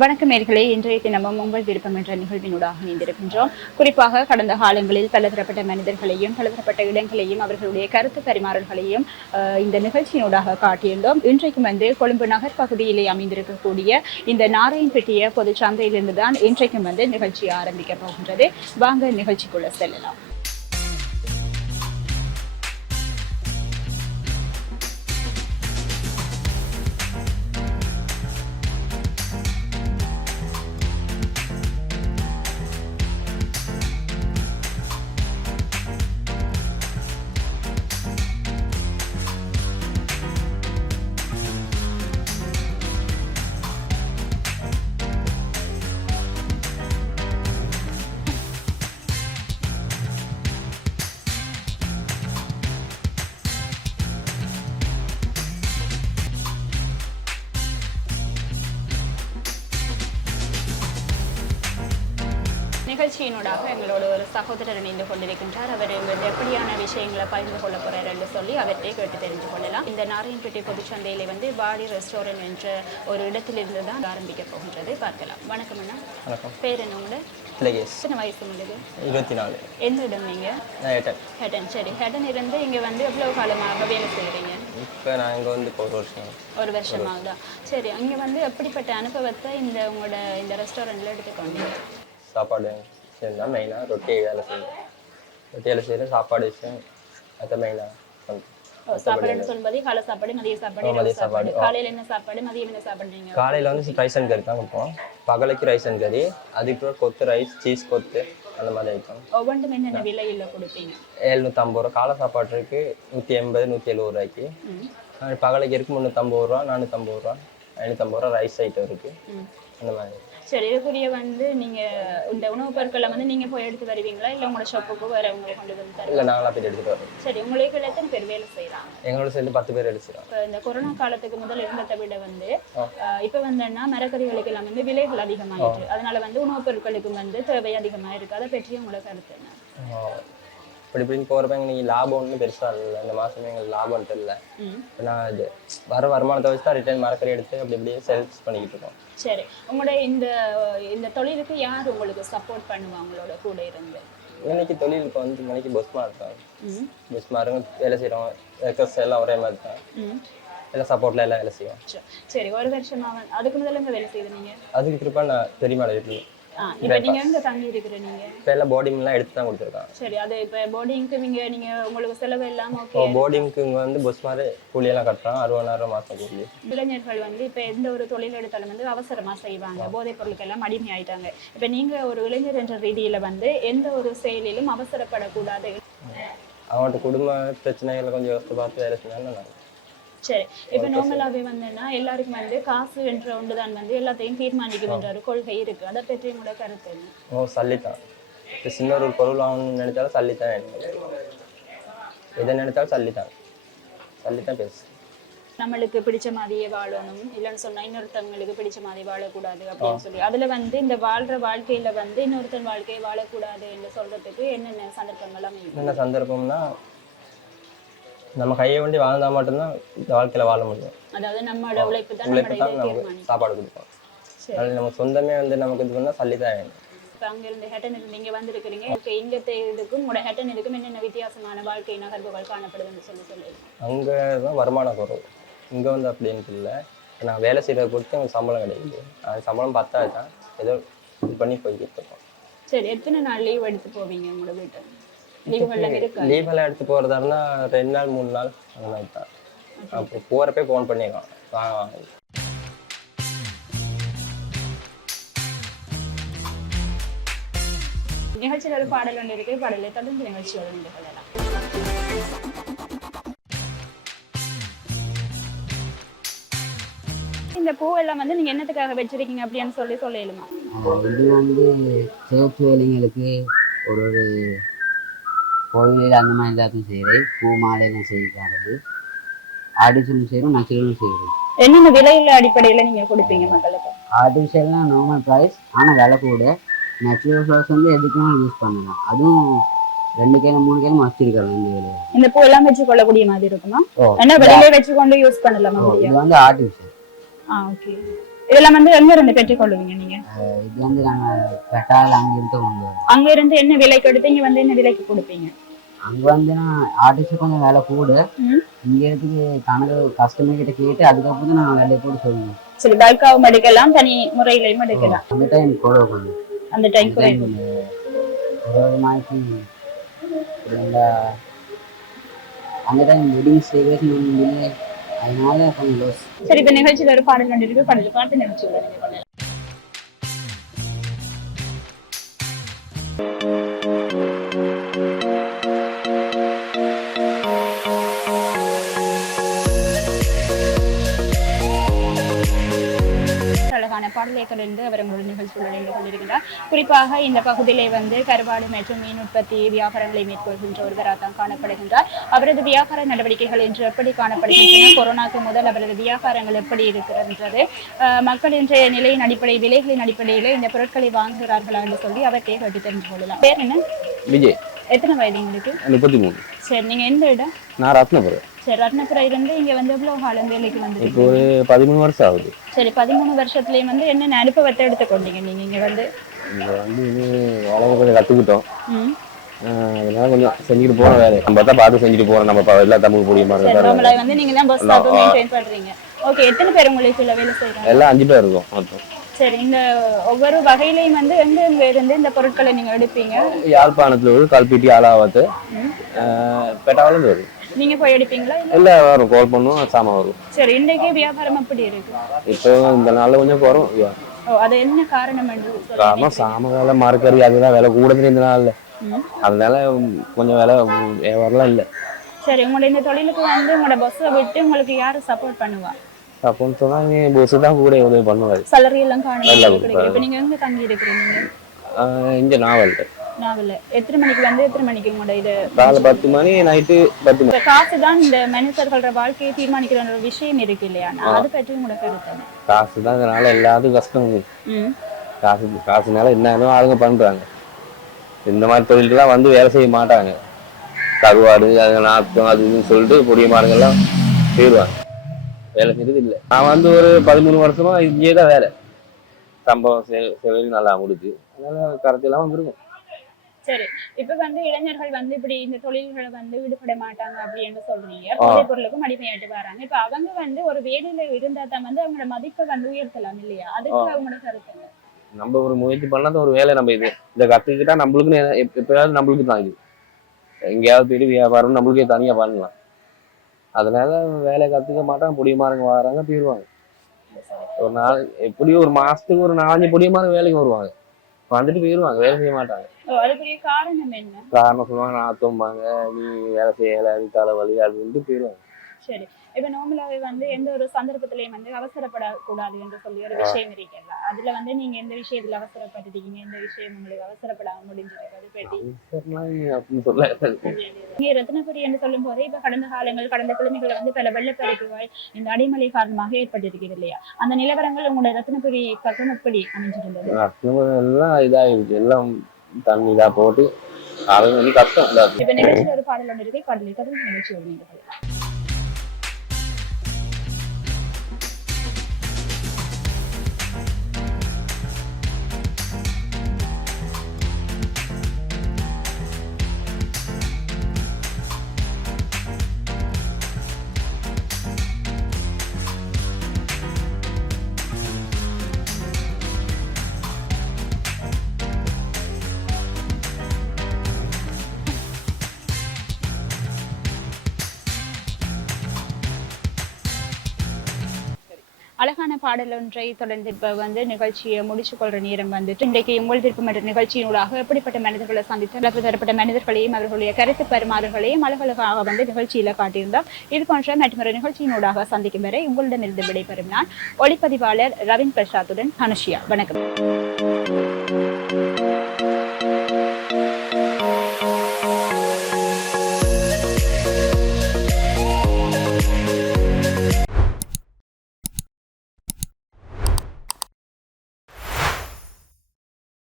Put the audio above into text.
வணக்கம் நேர்களே. இன்றைய தினமும் உங்கள் விருப்பம் என்ற நிகழ்வினூடாக இணைந்திருக்கின்றோம் குறிப்பாக கடந்த காலங்களில் பலதரப்பட்ட மனிதர்களையும் பலதரப்பட்ட இடங்களையும் அவர்களுடைய கருத்து பரிமாறல்களையும் இந்த நிகழ்ச்சியினூடாக காட்டியிருந்தோம். இன்றைக்கும் வந்து கொழும்பு நகர் பகுதியிலே அமைந்திருக்கக்கூடிய இந்த நாராயண்பேட்டைய பொது சந்தையிலிருந்து தான் இன்றைக்கும் வந்து நிகழ்ச்சி ஆரம்பிக்க போகின்றது. வாங்க நிகழ்ச்சிக்குள்ள செல்லலாம். நிகழ்ச்சியினூடாக எங்களோட ஒரு சகோதரர் இணைந்து கொண்டிருக்கின்றார். அவர் எங்கள் எப்படியான விஷயங்களை பகிர்ந்து கொள்ள போறார் என்று சொல்லி அவர்கிட்ட கேட்டு தெரிந்து கொள்ளலாம். இந்த நாராயண்பேட்டை பொதுச்சந்தையில வந்து வாடி ரெஸ்டாரண்ட் என்ற ஒரு இடத்திலிருந்து தான் ஆரம்பிக்க போகின்றது. பார்க்கலாம். வணக்கம் அண்ணா. வணக்கம். பேர் என்ன உங்களோட எத்தனை வயசு உங்களுக்கு இருபத்தி நாலு எந்த இடம் நீங்க? ஹெடன் சரி. ஹெடன் இருந்து இங்க வந்து எவ்வளவு காலமாக வேலை செய்கிறீங்க இப்போ நான் இங்கே வந்து இப்போ ஒரு வருஷம். ஒரு வருஷமாகுதா சரி. அங்க வந்து எப்படிப்பட்ட அனுபவத்தை இந்த உங்களோட இந்த ரெஸ்டாரண்ட்ல எடுத்துக்கொண்டீங்க? சாப்பாடு செய்யணும் மெயினாக ரொட்டி வேலை செய்யணும். ரொட்டி வேலை செய்யணும் சாப்பாடு விஷயம் அது மெயினாக ஓ, சாப்பாடுன்னு சொல்லும்போது காலை சாப்பாடு மதிய சாப்பாடு மதிய சாப்பாடு. காலையில என்ன சாப்பாடு மதியம் என்ன சாப்பிடுறீங்க காலையில் வந்து ரைஸ் அண்ட் கறி தான் கொடுப்போம் பகலைக்கு ரைஸ் அண்ட் கறி அதுக்கப்புறம் கொத்து ரைஸ் சீஸ் கொத்து அந்த மாதிரி ஐட்டம் ஒவ்வொன்றும் என்னென்ன விலையில கொடுப்பீங்க? எழுநூற்றம்பது ரூபா. காலை சாப்பாடு இருக்கு நூற்றி எண்பது நூற்றி எழுபது ரூபாய்க்கு. பகலைக்கு இருக்கு முந்நூற்றம்பது ரூபா நானூற்றம்பது ரூபா ஐநூற்றம்பது ரூபா ரைஸ் ஐட்டம் இருக்கு. அந்த மாதிரி. சரி இதுக்குரிய வந்து நீங்க இந்த உணவுப் பொருட்களை வந்து நீங்க போய் எடுத்து வருவீங்களா? இல்ல உங்களோட ஷாப்புக்கு வேற உங்களை கொண்டு வந்து தருவீங்களா? இல்லை நாங்களாக போய் எடுத்துகிட்டு வரோம் சரி உங்களுக்கு எத்தனை பேர் வேலை செய்யறாங்க எங்களோட சேர்ந்து பத்து பேர் எடுத்துக்கிறோம் இப்போ இந்த கொரோனா காலத்துக்கு முதல் இருந்ததை விட வந்து இப்ப வந்தேன்னா மரக்கறிகளுக்கு எல்லாம் வந்து விலைகள் அதிகமாயிட்டு அதனால வந்து உணவுப் பொருட்களுக்கு வந்து தேவை அதிகமா இருக்கு அதை பற்றி உங்களோட கருத்து என்ன? இப்படி இப்படின்னு போகிறப்ப எங்களுக்கு லாபம் ஒன்றும் பெருசாக இல்லை. இந்த மாதமே எங்களுக்கு லாபம் இப்ப நான் இது வர வருமானத்தை வச்சு தான் ரிட்டர்ன் மரக்கறி எடுத்து அப்படி இப்படியே சேல்ஸ் பண்ணிக்கிட்டு இருக்கோம். சரி. உங்களோட இந்த இந்த தொழிலுக்கு யார் உங்களுக்கு சப்போர்ட் பண்ணுவாங்களோட கூட இருந்து? இன்னைக்கு தொழிலுக்கு வந்து இன்னைக்கு பஸ்மா இருக்காங்க. ம். பஸ்மாருங்க வேலை செய்கிறோம் ஒர்க்கர்ஸ் எல்லாம் ஒரே மாதிரி தான் எல்லாம் சப்போர்ட்டில் எல்லாம் வேலை செய்வோம் சரி. ஒரு வருஷமா அதுக்கு முதல்ல வேலை செய்தீங்க? அதுக்கு திருப்ப நான் பெரியமாட வீட்டில் இப்போ நீங்க எங்க தங்கி இருக்கிற நீங்க? இப்போ எல்லாம் போர்டிங்லாம் எடுத்து தான் கொடுத்துருக்காங்க. சரி அது இப்போ போர்டிங்க்கு நீங்க நீங்க உங்களுக்கு செலவு எல்லாம் ஓகே போர்டிங்க்கு இங்கே வந்து பஸ் மாதிரி கூலியெல்லாம் கட்டுறாங்க அறுபதாயிரம் மாதம் கூலி. இளைஞர்கள் வந்து இப்போ எந்த ஒரு தொழில் எடுத்தாலும் வந்து அவசரமா செய்வாங்க. போதைப் பொருட்கெல்லாம் அடிமை ஆயிட்டாங்க இப்போ நீங்க ஒரு இளைஞர் என்ற ரீதியில வந்து எந்த ஒரு செயலிலும் அவசரப்படக்கூடாது. அவங்கள்ட்ட குடும்ப பிரச்சனைகளை கொஞ்சம் யோசித்து பார்த்து வேலை செஞ்சாலும் நல்லா. சரி. இப்போ நார்மலாவே வந்தேன்னா எல்லாருக்கும் வந்து காசு என்ற ஒன்றுதான் வந்து எல்லாத்தையும் ஒரு கொள்கை இருக்கு. அதை பற்றி உங்களோட கருத்து என்ன? ஓ சல்லித்தான் இப்போ சின்ன ஒரு பொருள் வாங்கணும்னு நினைச்சாலும் சல்லித்தான் எதை நினைச்சாலும் சல்லித்தான் சல்லித்தான் பேசு நம்மளுக்கு பிடிச்ச மாதிரியே வாழணும். இல்லைன்னு சொன்னா இன்னொருத்தவங்களுக்கு பிடிச்ச மாதிரி வாழக்கூடாது அப்படின்னு சொல்லி. அதுல வந்து இந்த வாழ்ற வாழ்க்கையில வந்து இன்னொருத்தன் வாழ்க்கையை வாழக்கூடாது என்று சொல்றதுக்கு என்னென்ன சந்தர்ப்பங்கள் அமையும்? என்ன சந்தர்ப்பம்னா நம்ம கையை வண்டி வாழ்ந்தா மட்டும்தான் இந்த வாழ்க்கையில வாழ முடியும். அதாவது நம்மளோட உழைப்பு தான் உழைப்பு நமக்கு சாப்பாடு கொடுப்போம். சரி. அதனால நம்ம சொந்தமே வந்து நமக்கு இது பண்ணால் சல்லி தான் வேணும். இப்போ அங்க இருந்து ஹெட்டன் இருந்து இங்க வந்திருக்கிறீங்க. இங்கത്തെ இதுக்கும் உங்களோட ஹெட்டன் இதுக்கும் என்னென்ன வித்தியாசமான வாழ்க்கை நகர்வுகள் காணப்படுதுன்னு சொல்லி சொல்லி அங்கே தான் வருமானம் குறவு. இங்கே வந்து அப்படின்ட்டு இல்லை. நான் வேலை செய்கிறத பொறுத்து எனக்கு சம்பளம் கிடைக்குது. அது சம்பளம் பத்தாது தான் ஏதோ இது பண்ணி போய்கிட்டு இருக்கோம். சரி எத்தனை நாள் லீவ் எடுத்து போவீங்க உங்களோட வீட்டை லீவெல்லாம் எடுத்து போகிறதா இருந்தால் ரெண்டு நாள் மூணு நாள் அந்த மாதிரி தான். அப்புறம் போகிறப்பே ஃபோன் வாங்க நிகழ்ச்சியில் ஒரு பாடல் ஒன்று இருக்கு. பாடலை தொடர்ந்து நிகழ்ச்சியோட நின்று கொள்ளலாம். இந்த பூவெல்லாம் வந்து நீங்க என்னத்துக்காக வச்சிருக்கீங்க அப்படின்னு சொல்லி சொல்லலுமா இது வந்து சிவப்பு வேலைங்களுக்கு ஒரு ஒரு கோவிலில் அந்த மாதிரி எல்லாத்தையும் செய்கிறேன் பூ மாலையெல்லாம் செய்யறது ஆர்டிஃபிஷியலும் செய்கிறோம் நச்சுரலும் செய்கிறோம் என்னென்ன விலையில அடிப்படையில நீங்க கொடுப்பீங்க மக்களுக்கு? ஆர்டிஃபிஷியல்லாம் நார்மல் ப்ரைஸ் ஆனால் விலை கூட. நேச்சுரல் ஃப்ளவர்ஸ் வந்து எதுக்கும் யூஸ் பண்ணலாம். அதுவும் ரெண்டு கிலோ மூணு கிலோ வச்சிருக்கலாம் இந்த வேலையை. இந்த பூ எல்லாம் வச்சு கொள்ளக்கூடிய மாதிரி இருக்குமா? ஓ ஏன்னா வெளியிலே வச்சு கொண்டு யூஸ் பண்ணலாமா இது வந்து ஆர்டிஃபிஷியல் ஆ ஓகே இதெல்லாம் வந்து எங்க இருந்து பெற்றுக்கொள்ளுவீங்க நீங்க? அஹ் இது வந்து நாங்கள் பெட்டால் அங்கிருந்து கொண்டு வரோம். அங்க இருந்து என்ன விலைக்கு எடுத்து இங்க வந்து என்ன விலைக்கு கொடுப்பீங்க? அங்கே வந்து ஆர்டிஸ்ட் கொஞ்சம் வேலை கூட. இங்கே இடத்துக்கு கணக்கு கஸ்டமர் கிட்ட கேட்டு அதுக்கப்புறம் நான் வேலையை போட்டு சொல்லுவேன். சரி பல்காவும் எடுக்கலாம் தனி முறையிலையும் எடுக்கலாம். அந்த டைம் கூட அந்த டைம் குறை இருபது நாளைக்கு இருந்தா அந்த டைம் வெட்டிங் இல்லை அதனால கொஞ்சம் லோஸ். சரி இப்ப நிகழ்ச்சியில ஒரு பாடல் ஒன்று இருக்கு. பாடல் பாட்டு நிகழ்ச்சியோட பண்ணலாம் அழகான பாடலை தொடர்ந்து அவர் நிகழ்ச்சியில் இணைந்து கொண்டிருக்கிறார். குறிப்பாக இந்த பகுதியிலே வந்து கருவாடு மற்றும் மீன் உற்பத்தி வியாபாரங்களை மேற்கொள்கின்ற ஒருவராக தான் காணப்படுகின்றார். அவரது வியாபார நடவடிக்கைகள் இன்று எப்படி காணப்படுகின்றன? கொரோனாக்கு முதல் அவரது வியாபாரங்கள் எப்படி இருக்கிறது? மக்கள் இன்றைய நிலையின் அடிப்படை விலைகளின் அடிப்படையில் இந்த பொருட்களை வாங்குகிறார்களா என்று சொல்லி அவர் கேட்டு தெரிந்து கொள்ளலாம். பேர் என்ன? விஜய். எத்தனை வயது உங்களுக்கு? முப்பத்தி மூணு. சரி நீங்க எந்த இடம்? நான் ரத்னபுரம். சரி ரத்னபுரம் இருந்து இங்க வந்து எவ்வளவு காலம் வேலைக்கு இப்போ வந்து ஒரு பதிமூணு வருஷம் ஆகுது. சரி பதிமூணு வருஷத்துலயும் வந்து என்னென்ன அனுபவத்தை எடுத்துக்கொண்டீங்க நீங்க இங்க வந்து? இங்கே வந்து வேலையை கொஞ்சம் கற்றுக்கிட்டோம் ம். அதனால கொஞ்சம் செஞ்சுட்டு போகிறோம் வேலை. நம்ம தான் பார்த்து செஞ்சுட்டு போகிறோம் நம்ம ப- எல்லா தமிழ் சரி மாதிரி வந்து நீங்க தான் பஸ் ஸ்டாப் மெயின்டைன் பண்றீங்க. ஓகே எத்தனை பேர் உங்களுக்கு இதுல வேலை செய்றாங்க? எல்லாம் அஞ்சு பேர் இருக்கோம் மொத்தம். சரி இந்த ஒவ்வொரு வகையிலையும் வந்து எங்க எங்க இருந்து இந்த பொருட்களை நீங்க எடுப்பீங்க? யாழ்ப்பாணத்தில் ஒரு கல்பிட்டி ஆலாவத்து ம். பெட்டாவில் வரும் நீங்க போய் எடுப்பீங்களா? இல்ல? வரும். கால் பண்ணுவோம். சாமான் வரும். சரி இன்றைக்கு வியாபாரம் எப்படி இருக்கு. இப்போ இந்த நாளில் கொஞ்சம் ஓ அது என்ன காரணம் காரணம் சாம வேலை மரக்கறி அதுதான் விலை கூடுதல் இந்த நாளில். அதனால கொஞ்சம் விலை வியாபாரம்லாம் இல்லை. சரி உங்களோட இந்த தொழிலுக்கு வந்து உங்களோட பஸ்ஸை விட்டு உங்களுக்கு யாரு சப்போர்ட் பண்ணுவா? அப்போன்னு சொன்னால் பொசு தான் கூட உதவி பண்ணுவாரு. Salary எல்லாம் காணும். இப்ப நீங்க எங்க தங்கி இருக்கிறீங்க இங்கே நாவல்கிட்ட நாவல எத்தனை மணிக்கு வந்து எத்தனை மணிக்கு உங்களோட இது காலை பத்து மணி நைட்டு பத்து மணி. காசு தான் இந்த மனுஷர்களோட வாழ்க்கையை தீர்மானிக்கிற ஒரு விஷயம் இருக்கு இல்லையா? அதை பற்றி உங்களோட கருத்து? காசு தான் இதனால எல்லாத்துக்கும் கஷ்டம் காசு காசுனால என்னன்னு ஆளுங்க பண்றாங்க. இந்த மாதிரி தொழிலுக்குலாம் வந்து வேலை செய்ய மாட்டாங்க. கருவாடு அது நாத்தம் அது இதுன்னு சொல்லிட்டு பொடிய மாடுங்கள்லாம் போயிடுவாங்க வேலை செய்யறது இல்லை. நான் வந்து ஒரு பதிமூணு வருஷமா இங்கேயே தான் வேலை. சம்பவம் செலவு நல்லா முடிச்சு அதனால கரெக்ட் இல்லாமல் இருக்கும் சரி. இப்ப வந்து இளைஞர்கள் வந்து இப்படி இந்த தொழில்களை வந்து ஈடுபட மாட்டாங்க அப்படின்னு சொல்றீங்க. போதைப் பொருளுக்கும் அடிமையாட்டு வராங்க. இப்ப அவங்க வந்து ஒரு வேலையில இருந்தா தான் வந்து அவங்களோட மதிப்பை வந்து உயர்த்தலாம் இல்லையா? அதுக்கு அவங்களோட கருத்து? நம்ம ஒரு முயற்சி பண்ணாத ஒரு வேலை நம்ம இது. இதை கற்றுக்கிட்டா நம்மளுக்கு எப்பயாவது நம்மளுக்கு தான் இது. எங்கேயாவது போயிட்டு வியாபாரம் நம்மளுக்கே தனியாக பண்ணலாம் அதனால வேலை கற்றுக்க மாட்டாங்க பொடியமாரங்க வராங்க போயிடுவாங்க ஒரு நாள் எப்படியும் ஒரு மாசத்துக்கு ஒரு நாலஞ்சு பொடியமாரங்க வேலைக்கு வருவாங்க. வந்துட்டு போயிடுவாங்க வேலை செய்ய மாட்டாங்க. காரணம் சொல்லுவாங்க நாத்தம்பாங்க நீ வேலை செய்யலை அது தலைவலி அப்படின்ட்டு போயிடுவாங்க சரி. இப்ப நார்மலாவே வந்து எந்த ஒரு சந்தர்ப்பத்திலையும் வந்து அவசரப்படக்கூடாது என்று சொல்லி ஒரு விஷயம் இருக்கல அதுல வந்து நீங்க எந்த விஷயத்துல அவசரப்பட்டுட்டீங்க எந்த விஷயம் உங்களுக்கு அவசரப்படாம முடிஞ்சிருக்கு இங்கே ரத்னபுரி என்று சொல்லும் போதே இப்ப கடந்த காலங்கள் கடந்த கிழமைகள் வந்து பல வெள்ளப்பெருக்குகள் இந்த அடிமலை காரணமாக ஏற்பட்டிருக்கிறது இல்லையா? அந்த நிலவரங்கள் உங்களுடைய ரத்னபுரி பக்கம் எப்படி அமைஞ்சிருந்தது? எல்லாம் இதாகிடுச்சு. எல்லாம் தண்ணி இதாக போட்டு அது வந்து கஷ்டம் இதாக நிகழ்ச்சியில் ஒரு பாடல் ஒன்று இருக்கு. கடலில் கடல் நிகழ்ச்சி அழகான பாடல் ஒன்றை தொடர்ந்து இப்ப வந்து நிகழ்ச்சியை முடிச்சு கொள்ற நேரம் வந்துட்டு இன்றைக்கு உங்கள் விருப்பம் நிகழ்ச்சியினூடாக எப்படிப்பட்ட மனிதர்களை சந்தித்து பலதரப்பட்ட தரப்பட்ட மனிதர்களையும் அவர்களுடைய கருத்து பரிமாறுகளையும் அழகழகாக வந்து நிகழ்ச்சியில காட்டியிருந்தோம். இது போன்ற மற்றொரு நிகழ்ச்சியினூடாக சந்திக்கும் வரை உங்களிடமிருந்து விடைபெறும் நான் ஒளிப்பதிவாளர் ரவீன் பிரசாத்துடன் அனுஷியா வணக்கம்.